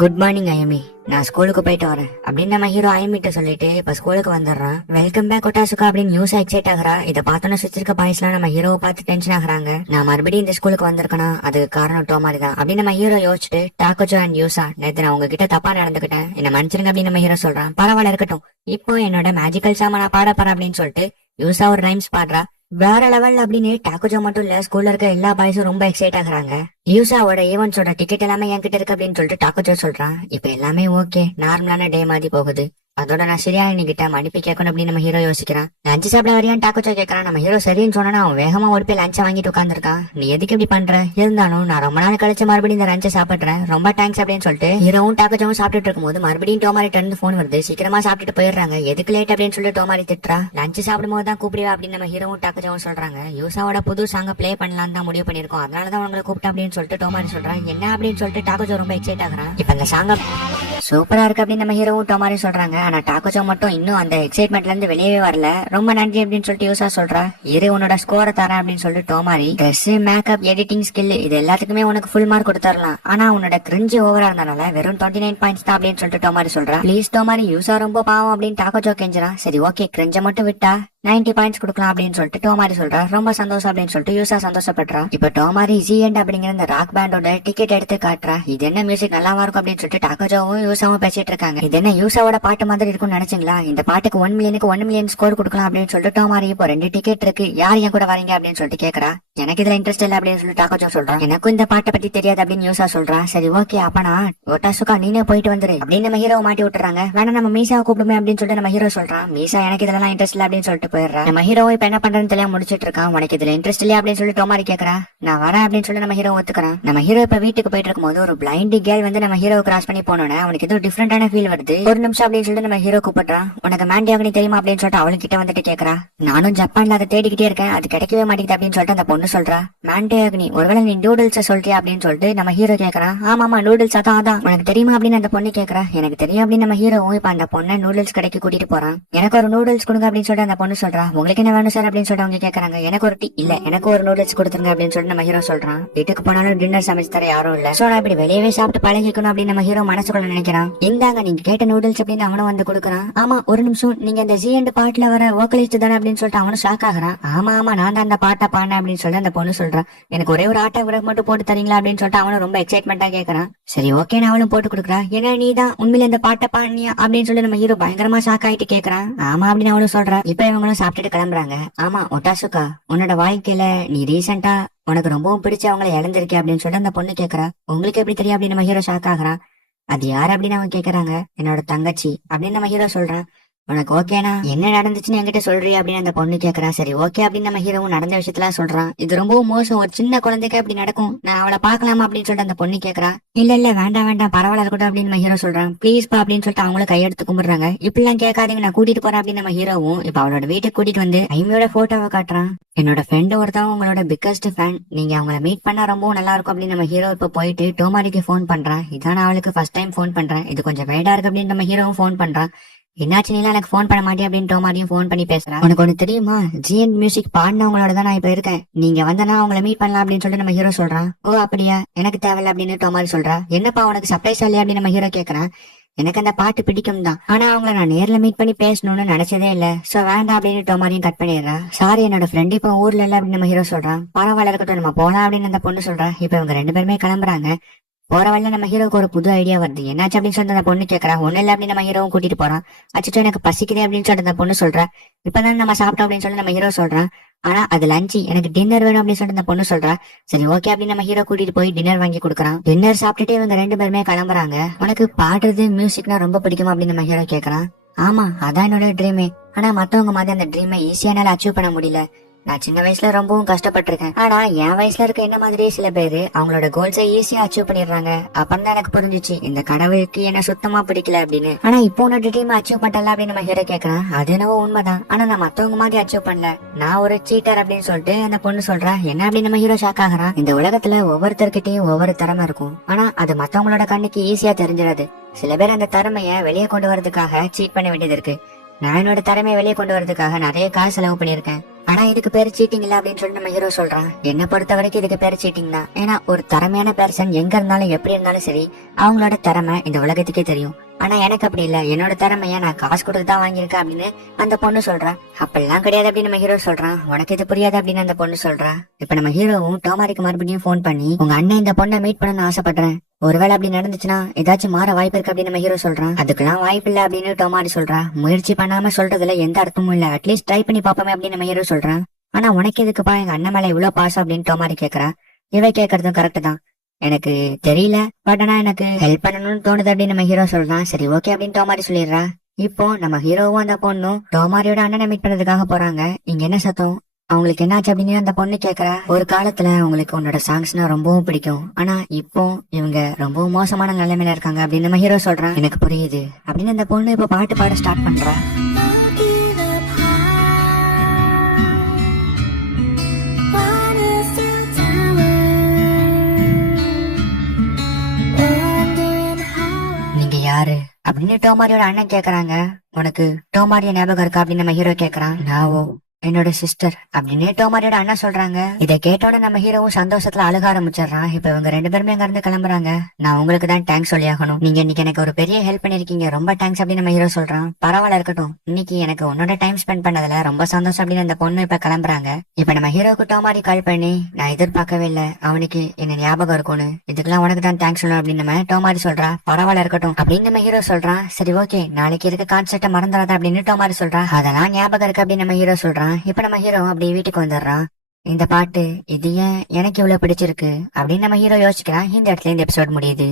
Good morning ஐயமி. நான் ஸ்கூலுக்கு போயிட்டு வரேன் அப்படின்னு நம்ம ஹீரோ ஐயமிட்ட சொல்லிட்டு இப்ப ஸ்கூலுக்கு வந்துடுறான். வெல்கம் பேக் ஒட்டாசுக்கா அப்படின்னு நியூஸ் எக்ஸைட் ஆகுறா. இதை பார்த்தோன்னு சுத்திருக்க பாய்ஸ் எல்லாம் நம்ம ஹீரோவை பார்த்து டென்ஷன் ஆகுறாங்க. நான் மறுபடியும் இந்த ஸ்கூலுக்கு வந்திருக்கேனா அதுக்கு காரணம் டோமாரி தான் அப்படின்னு நம்ம ஹீரோ யோசிச்சுட்டு டாக்கோஜோ அண்ட் யூசா நேத்து நான் உங்ககிட்ட தப்பா நடந்துக்கிட்டேன், என்ன மன்னிச்சிருங்க அப்படின்னு நம்ம ஹீரோ சொல்றான். பரவாயில்ல இருக்கட்டும், இப்போ என்னோட மேஜிக்கல் சாமா நான் பாட போறேன் அப்படின்னு சொல்லிட்டு யூசா ஒரு ரைம்ஸ் பாடுறா. வேற லெவல் அப்படின்னு டாக்கோஜோ மட்டும் இல்ல ஸ்கூல்ல இருக்க எல்லா பாய்ஸும் ரொம்ப எக்ஸைட் ஆகுறாங்க. யூசாவோட ஈவென்ட்ஸோட டிக்கெட் எல்லாமே என்கிட்ட இருக்கு அப்படின்னு சொல்லிட்டு டாக்கோஜோ சொல்றான். இப்ப எல்லாமே ஓகே, நார்மலான டே மாதிரி போகுது. அதோட நான் சரியான கிட்ட மன்னிப்பு கேட்கணும் அப்படின்னு நம்ம ஹீரோ யோசிக்கிறான். லஞ்ச் சாப்பிட வரையான்னு டாக்கோஜோ கேட்கறான். நம்ம ஹீரோ சரின்னு சொன்னா அவன் வேகமா ஓடி போய் லஞ்சை வாங்கிட்டு உட்காந்துருக்கான். நீ எதுக்கு இப்படி பண்ற? இருந்தாலும் நான் ரொம்ப நாள் கழிச்சு மறுபடியும் இந்த லஞ்சை சாப்பிடுறேன், ரொம்ப தேங்க்ஸ் அப்படின்னு சொல்லிட்டு ஹீரோவும் டாக்கோஜோவும் சாப்பிட்டுட்டு இருக்கும்போது மறுபடியும் டோமாரிட்ட இருந்து போன் வருது. சீக்கிரமா சாப்பிட்டுட்டு போயிடுறாங்க, எதுக்கு லேட் அப்படின்னு சொல்லிட்டு டோமாரி திட்டுறா. லஞ்ச் சாப்பிடும் போது தான் கூப்பிடுவா அப்படின்னு நம்ம ஹீரோவும் டாக்கோஜோவும் சொல்றாங்க. யூசாவோட புது சாங்க பிளே பண்ணலாம் தான் முடிவு பண்ணிருக்கோம், அதனாலதான் உங்களை கூப்பிட்டு அப்படின்னு சொல்லிட்டு டோமாரி சொல்றான். என்ன அப்படின்னு சொல்லிட்டு டாக்கோஜோ ரொம்ப எக்ஸைட் ஆகுறான். இப்ப அந்த சாங்க சூப்பரா இருக்கு அப்படின்னு நம்ம ஹீரோவும் டோமாரி சொல்றாங்க. ஆனா டாக்கோஜோ மட்டும் இன்னும் அந்த எக்ஸைட்மெண்ட்ல இருந்து வெளியவே வரல. ரொம்ப நன்றி அப்படின்னு சொல்லிட்டு யூசா சொல்றா. இரு உன்னோட ஸ்கோரை தரேன் அப்படின்னு சொல்லிட்டு டோமாரி ட்ரெஸ், மேக்கப், எடிட்டிங் ஸ்கில் இது எல்லாத்துக்குமே உனக்கு ஃபுல் மார்க் கொடுத்துடலாம், ஆனா உன்னோட கிரிஞ்சு ஓவரா இருந்தனால வெறும் 29 பாயிண்ட்ஸ் தான் அப்படின்னு சொல்லிட்டு டோமாரி சொல்றா. ப்ளீஸ் டோமாரி, யூசா ரொம்ப பாவம் அப்படின்னு டாக்கோஜோ கெஞ்சுறான். சரி ஓகே, கிரிஞ்ச மட்டும் விட்டா 90 பாயிண்ட்ஸ் கொடுக்கலாம் அப்படின்னு சொல்லிட்டு டோமாரி சொல்றா. ரொம்ப சந்தோஷம் அப்படின்னு சொல்லிட்டு யூசா சந்தோஷப்படுறா. இப்ப டோமாரி ஜிஎண்ட் அப்படிங்கிற இந்த ராக் பேண்டோட டிக்கெட் எடுத்து காட்டுறா. இது என்ன மியூசிக் நல்லாவா இருக்கும் அப்படின்னு சொல்லிட்டு டாக்கோஜோவும் யூசாவும் பேசிட்டு இருக்காங்க. இது என்ன யூசாவோட பாட்டு மாதிரி இருக்கும்னு நினைச்சீங்களா? இந்த பாட்டுக்கு 1 மில்லியனுக்கு 1 மில்லியன் ஸ்கோர் கொடுக்கலாம் அப்படின்னு சொல்லிட்டு டோமாரி இப்போ 2 டிக்கெட் இருக்கு, யார் என் கூட வரீங்க அப்படின்னு சொல்லிட்டு கேக்குறா. எனக்கு இதுல இன்ட்ரெஸ்ட் இல்ல அப்படின்னு சொல்லிட்டு டாக்கோஜோ சொல்றான். எனக்கும் இந்த பாட்டை பத்தி தெரியாது அப்படின்னு யூசா சொல்றா. சரி ஓகே, அப்பனா ஒட்டாசுக்கா நீனே போயிட்டு வந்துரு அப்படின்னு நம்ம ஹீரோ மாட்டி விட்டுறாங்க. வேணா நம்ம மீசாவை கூப்பிடுமே அப்படின்னு சொல்லிட்டு நம்ம ஹீரோ சொல்றான். மீசா எனக்கு இதெல்லாம் இன்ட்ரெஸ்ட் இல்ல அப்படின்னு சொல்லிட்டு போயிடுறா. நம்ம ஹீரோ இப்ப என்ன பண்றேன்னு தெரியாம முடிச்சிட்டு இருக்கான். உனக்கு இதுல இன்ட்ரெஸ்ட் இல்லையா அப்படின்னு சொல்லிட்டு டோமாரி கேக்குறா. நான் வரேன் அப்படின்னு சொல்லி நம்ம ஹீரோ ஒத்துக்கிறான். நம்ம ஹீரோ இப்ப வீட்டுக்கு போயிட்டு இருக்கும்போது ஒரு பிளைண்ட் கேர்ள் வந்து நம்ம ஹீரோ கிராஸ் பண்ணி போனோன்னு அவனுக்கு ஏதோ டிஃபரெண்டான ஃபீல் வருது. ஒரு நிமிஷம் அப்படின்னு சொல்லிட்டு நம்ம ஹீரோ கூப்பிடுறான். உனக்கு மேண்டியாகனி தெரியுமா அப்படின்னு சொல்லிட்டு அவளுக்கு கிட்ட வந்துட்டு கேக்குறா. நானும் ஜப்பான்ல அதை தேடிக்கிட்டே இருக்கேன், அது கிடைக்கவே மாட்டேங்குது அப்படின்னு சொல்லிட்டு அந்த பொண்ணு சொல்றா. மேண்டியாகனி, ஒருவேளை நீ நூடுல்ஸ் சொல்றியா அப்படின்னு சொல்லிட்டு நம்ம ஹீரோ கேக்குறான். ஆமாமா நூடுல்ஸ், அதான் உனக்கு தெரியுமா அப்படின்னு அந்த பொண்ணு கேக்குறா. எனக்கு தெரியும் அப்படின்னு நம்ம ஹீரோவும் இப்ப அந்த பொண்ணை நூடுல்ஸ் கடைக்கு கூட்டிட்டு போறான். எனக்கு ஒரு நூடுல்ஸ் கொடுங்க அப்படின்னு சொல்லிட்டு அந்த பொண்ணு சொல்றா. உங்களுக்கு என்ன வேணும் சார் அப்படின்னு சொல்லிட்டு அவங்க கேக்குறாங்க. எனக்கு ஒரு டீ இல்ல, எனக்கு ஒரு நூடுல்ஸ் கொடுத்துருங்க அப்படின்னு சொல்லிட்டு நம்ம ஹீரோ சொல்றான். வீட்டுக்கு போனாலும் டின்னர் சமைச்சு தர யாரும் இல்ல, சோ நான் இப்படி வெளியவே சாப்பிட்டு பழகிக்கணும் அப்படின்னு நம்ம ஹீரோ மனசுக்குள்ள நினைக்கிறான். இந்தாங்க நீங்க கேட்ட நூடுல்ஸ் அப்படின்னு அவனும் வந்து கொடுக்குறான். ஆமா ஒரு நிமிஷம், நீங்க அந்த ஜி அண்ட் பாட்டுல வர வோக்கலிஸ்ட் தானே அப்படின்னு சொல்லிட்டு அவனும் ஷாக் ஆகுறான். ஆமா ஆமா நான் தான் அந்த பாட்டை பாடினேன் அப்படின்னு சொல்லிட்டு அந்த பொண்ணு சொல்றான். எனக்கு ஒரே ஒரு ஆட்டோகிராஃப் மட்டும் போட்டு தரீங்களா அப்படின்னு சொல்லிட்டு அவனும் ரொம்ப எக்ஸைட்மெண்டா கேக்குறான். சரி ஓகே நான் அவளும் போட்டு கொடுக்குறா. ஏன்னா நீ தான் உண்மையில அந்த பாட்டை பாடினியா அப்படின்னு சொல்லி நம்ம ஹீரோ பயங்கரமா ஷாக் ஆயிட்டு கேக்குறான். ஆமா அப்படின்னு அவளும் சொல்றா. இப்ப இவங்களும் சாப்பிட்டுட்டு கிளம்புறாங்க. ஆமா ஒட்டாசுக்கா, உன்னோட வாழ்க்கையில நீ ரீசெண்டா உனக்கு ரொம்பவும் பிடிச்சவங்களை இழந்திருக்கே அப்படின்னு சொல்லிட்டு அந்த பொண்ணு கேக்குறா. உங்களுக்கு எப்படி தெரியும் அப்படின்னு நம்ம ஹீரோ ஷாக் ஆகுறான். அது யாரு அப்படின்னு அவங்க கேக்குறாங்க. என்னோட தங்கச்சி அப்படின்னு நம்ம ஹீரோ சொல்றான். உனக்கு ஓகேனா என்ன நடந்துச்சுன்னு என்கிட்ட சொல்றியா அப்படின்னு அந்த பொண்ணு கேக்குறா. சரி ஓகே அப்படின்னு நம்ம ஹீரோவும் நடந்த விஷயத்துல சொல்றான். இது ரொம்பவும் மோசம், ஒரு சின்ன குழந்தைக்கு அப்படி நடக்கும், நான் அவளை பாக்கலாமா அப்படின்னு சொல்லிட்டு அந்த பொண்ணு கேக்குறா. இல்ல வேண்டாம் வேண்டாம் பரவாயில்ல இருக்கட்டும் அப்படின்னு நம்ம ஹீரோ சொல்றான். ப்ளீஸ் பா அப்படின்னு சொல்லிட்டு அவங்களும் கையெடுத்து கும்பிடுறாங்க. இப்படிலாம் கேட்காதீங்க, நான் கூட்டிட்டு போறேன் அப்படின்னு நம்ம ஹீரோவும் இப்ப அவளோட வீட்டுக்கு கூட்டிட்டு வந்து ஐமியோட போட்டோவை காட்டுறான். என்னோட ஃப்ரெண்ட் ஒருத்தவங்க உங்களோட பிக்கஸ்ட் ஃபேன், நீங்க அவங்கள மீட் பண்ணா ரொம்பவும் நல்லா இருக்கும் அப்படின்னு நம்ம ஹீரோ இப்ப போயிட்டு டோமாரிக்கு போன் பண்றான். இதான் அவளுக்கு ஃபர்ஸ்ட் டைம் போன் பண்றேன், இது கொஞ்சம் வேடா இருக்கு அப்படின்னு நம்ம ஹீரோவும் போன் பண்றான். என்னாச்சு நீலாம் எனக்கு போன் பண்ண மாட்டேன் அப்படின்னு டோமாரியும் போன் பண்ணி பேசுறேன். உனக்கு ஒண்ணு தெரியுமா, ஜிஎன் மியூசிக் பாடினவங்களோட தான் நான் இப்ப இருக்கேன், நீங்க வந்தனா அவங்களை மீட் பண்ணலாம் அப்படின்னு சொல்லிட்டு நம்ம ஹீரோ சொல்றான். ஓ அப்படியா, எனக்கு தேவையில்ல அப்படின்னு டோமாரி சொல்றா. என்னப்பா உனக்கு சர்ப்ரைஸ் இல்லையா அப்படின்னு நம்ம ஹீரோ கேக்குறான். எனக்கு அந்த பாட்டு பிடிக்கும் தான், ஆனா அவங்கள நான் நேர்ல மீட் பண்ணி பேசணும்னு நினைச்சதே இல்ல, சோ வேண்டாம் அப்படின்னு டோமாரியும் கட் பண்ணிடுறா. சாரி என்னோட ஃப்ரெண்ட் இப்ப ஊர்ல இல்ல அப்படின்னு நம்ம ஹீரோ சொல்றான். பரவாயில்ல இருக்கட்டும் நம்ம போலாம் அப்படின்னு அந்த பொண்ணு சொல்றா. இப்ப இவங்க 2 பேருமே கிளம்புறாங்க. போற வழியில நம்ம ஹீரோக்கு ஒரு புது ஐடியா வருது. என்னாச்சு அப்படின்னு சொல்லிட்டு அந்த பொண்ணு கேக்குறா. ஒண்ணு இல்ல அப்படின்னு நம்ம ஹீரோவும் கூட்டிட்டு போறான். அச்சோ எனக்கு பசிக்குதே அப்படின்னு சொல்லிட்டு அந்த பொண்ணு சொல்றா. இப்பதான் நம்ம சாப்பிட்டோம் அப்படின்னு சொல்லி நம்ம ஹீரோ சொல்றான். ஆனா அது லஞ்சு, எனக்கு டின்னர் வேணும் அப்படின்னு சொல்லிட்டு அந்த பொண்ணு சொல்றா. சரி ஓகே அப்படின்னு நம்ம ஹீரோ கூட்டிட்டு போய் டின்னர் வாங்கி கொடுக்குறான். டின்னர் சாப்பிட்டுட்டு இவங்க 2 பேருமே கிளம்புறாங்க. உனக்கு பாடுறது மியூசிக்னா ரொம்ப பிடிக்குமா அப்படின்னு நம்ம ஹீரோ கேக்குறான். ஆமா அதான் என்னோட ட்ரீமே, ஆனா மத்தவங்க மாதிரி அந்த ட்ரீமை ஈஸியானால அச்சீவ் பண்ண முடியல. நான் சின்ன வயசுல ரொம்பவும் கஷ்டப்பட்டிருக்கேன், ஆனா என் வயசுல இருக்க என்ன மாதிரியே சில பேரு அவங்களோட கோல்ஸை ஈஸியா அச்சீவ் பண்ணிடுறாங்க. அப்பதான் எனக்கு புரிஞ்சிச்சு இந்த கடவுளுக்கு என்ன சுத்தமா பிடிக்கல அப்படின்னு. ஆனா இப்போ உன்னோட ட்ரீம் அச்சீவ் பண்ணல அப்படின்னு நம்ம ஹீரோ கேக்குறான். அது என்னவோ உண்மைதான், ஆனா நான் மத்தவங்க மாதிரி அச்சீவ் பண்ணல, நான் ஒரு சீட்டர் அப்படின்னு சொல்லிட்டு அந்த பொண்ணு சொல்றா. என்ன அப்படின்னு நம்ம ஹீரோ ஷாக் ஆகுறான். இந்த உலகத்துல ஒவ்வொருத்தர்கிட்டயும் ஒவ்வொரு திறமை இருக்கும், ஆனா அது மத்தவங்களோட கண்ணுக்கு ஈஸியா தெரிஞ்சிடாது. சில பேர் அந்த திறமைய வெளியே கொண்டு வரதுக்காக சீட் பண்ண வேண்டியது இருக்கு. நான் என்னோட திறமையை வெளியே கொண்டு வரதுக்காக நிறைய காசு செலவு பண்ணிருக்கேன், ஆனா இதுக்கு பேரு சீட்டிங் இல்ல அப்படின்னு சொல்லி நம்ம ஹீரோ சொல்றான். என்ன பொறுத்த வரைக்கும் இதுக்கு பேரு சீட்டிங் தான். ஏன்னா ஒரு திறமையான பெர்சன் எங்க இருந்தாலும் எப்படி இருந்தாலும் சரி அவங்களோட திறமை இந்த உலகத்துக்கே தெரியும். ஆனா எனக்கு அப்படி இல்ல, என்னோட திறமைய நான் காசு கொடுத்து தான் வாங்கியிருக்கேன் அப்படின்னு அந்த பொண்ணு சொல்றா. அப்படிலாம் கிடையாது அப்படின்னு நம்ம ஹீரோ சொல்றான். உனக்கு இது புரியாது அப்படின்னு அந்த பொண்ணு சொல்றா. இப்ப நம்ம ஹீரோவும் டோமாரிக்கு மறுபடியும் போன் பண்ணி உங்க அண்ணன் இந்த பொண்ணை மீட் பண்ணணும்னு ஆசைப்படுறேன், ஒருவேளை அப்படி நடந்துச்சுன்னா ஏதாச்சும் மாற வாய்ப்பு இருக்கு அப்படின்னு நம்ம ஹீரோ சொல்றான். அதுக்கெல்லாம் வாய்ப்பு இல்ல அப்படின்னு டோமாரி சொல்றா. முயற்சி பண்ணாம சொல்றதுல எந்த அர்த்தமும் இல்ல, அட்லீஸ்ட் ட்ரை பண்ணி பாப்போமே அப்படின்னு நம்ம ஹீரோ சொல்றான். ஆனா உனக்கு எதுக்குப்பா எங்க அண்ணன் மேல இவ்வளவு பாசம் அப்படின்னு டோமாரி கேக்குறா. இவ கேக்குறதும் கரெக்ட் தான், எனக்கு தெரியல, பட் ஆனா எனக்கு ஹெல்ப் பண்ணணும்னு தோணுது அப்படின்னு நம்ம ஹீரோ சொல்றான். சரி ஓகே அப்படின்னு டோமாரி சொல்லிடுறா. இப்போ நம்ம ஹீரோவும் அந்த பொண்ணும் டோமாரியோட அண்ணனை மீட் பண்றதுக்காக போறாங்க. இங்க என்ன சத்தம், அவங்களுக்கு என்னாச்சு அப்படின்னு அந்த பொண்ணு கேக்குறா. ஒரு காலத்துல அவங்களுக்கு உன்னோட சாங்ஸ்னா ரொம்பவும் பிடிக்கும், ஆனா இப்போ இவங்க ரொம்பவும் மோசமான நிலைமையில இருக்காங்க அப்படின்னு நம்ம ஹீரோ சொல்றான். எனக்கு புரியுது அப்படின்னு அந்த பொண்ணு இப்ப பாட்டு பாட ஸ்டார்ட் பண்றா. நீங்க யாரு அப்படின்னு டோமாரியோட அண்ணன் கேக்குறாங்க. உனக்கு டோமாரிய ஞாபகம் இருக்கா அப்படின்னு நம்ம ஹீரோ கேக்குறான். நாவோ என்னோட சிஸ்டர் அப்படின்னு டோமாரியோட அண்ணா சொல்றாங்க. இதை கேட்டோட நம்ம ஹீரோவும் சந்தோஷத்துல அழுக ஆரம்பிச்சிடறான். இப்ப இவங்க ரெண்டு பேருமே அங்க இருந்து கிளம்புறாங்க. நான் உங்களுக்கு தான் தேங்க்ஸ் சொல்லி ஆகணும், நீங்க இன்னைக்கு எனக்கு ஒரு பெரிய ஹெல்ப் பண்ணிருக்கீங்க, ரொம்ப தேங்க்ஸ் அப்படின்னு நம்ம ஹீரோ சொல்றான். பரவாயில்ல இருக்கட்டும், இன்னைக்கு எனக்கு உன்னோட டைம் ஸ்பெண்ட் பண்ணதுல ரொம்ப சந்தோஷம் அப்படின்னு அந்த பொண்ணு இப்ப கிளம்புறாங்க. இப்ப நம்ம ஹீரோக்கு டோமாரி கால் பண்ணி நான் எதிர்பார்க்கவே இல்ல அவனுக்கு என்ன ஞாபகம் இருக்கும்னு, இதுக்கெல்லாம் உனக்கு தான் தேங்க்ஸ் சொல்லணும் அப்படின்னு நம்ம டோமாரி சொல்றா. பரவாயில்ல இருக்கட்டும் அப்படின்னு நம்ம ஹீரோ சொல்றான். சரி ஓகே, நாளைக்கு இருக்க கான்செப்ட மறந்துடாத அப்படின்னு டோமாரி சொல்றா. அதெல்லாம் ஞாபகம் இருக்கு அப்படின்னு நம்ம ஹீரோ சொல்றான். இப்ப நம்ம ஹீரோ அப்படியே வீட்டுக்கு வந்துடுறான். இந்த பாட்டு இது ஏன் எனக்கு இவ்வளவு பிடிச்சிருக்கு அப்படின்னு நம்ம ஹீரோ யோசிக்கிறான். இந்த இடத்துல இந்த எபிசோட் முடியுது.